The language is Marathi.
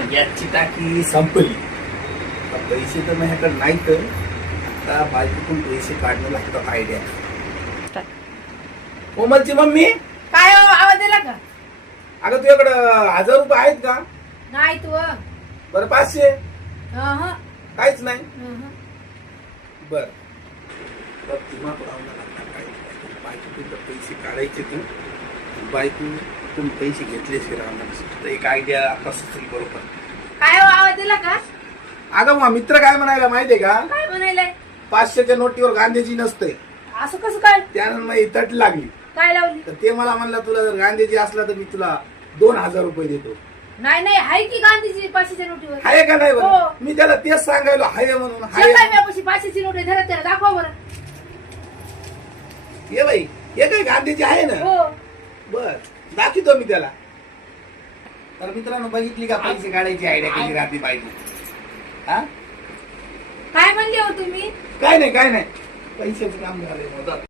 गॅसची टाकी संपली. पैसे तर माझ्याकडे नाही तर आता बायकोतून पैसे काढणं लागतात आयडिया कोमलची मम्मी? काय हो, आवाज दिला का? अगं तुझ्याकडं हजार रुपये आहेत का? नाही तू हं. बरं पाचशे. हं, काहीच नाही. हं. बर. तर लागला काय बायकोतून तर पैसे काढायचे तू बायकोतून पैसे तर एक आयडिया आता सुचली बरोबर. काय हो, आवाज दिला का? अगं मग मित्र काय म्हणायला माहितीये का? काय म्हणायलाय? पाचशेच्या नोटीवर गांधीजी नसते. असं कसं काय? त्यानं मग तट लागली. काय लावली? तर ते मला म्हणलं तुला जर गांधीजी असला तर मी तुला दोन हजार रुपये देतो. नाही नाही हाय की गांधीजी पाचशेच्या नोटीवर? हाय का नाही हो. बरं मी त्याला तेच सांगायलो हाय म्हणून हाय पाचशेची नोट आहे धरा त्याला दाखवा बरं. ये बाई हे काय गांधीजी आहे ना? हो. बर. दाखवतो मी त्याला. तर मित्रांनो बघितली का पैसे काढायची आयडिया कशी राहते पाहिजे? हा? काय म्हणले हो तुम्ही? काय नाही काय नाही. पैशाचं काम झालंय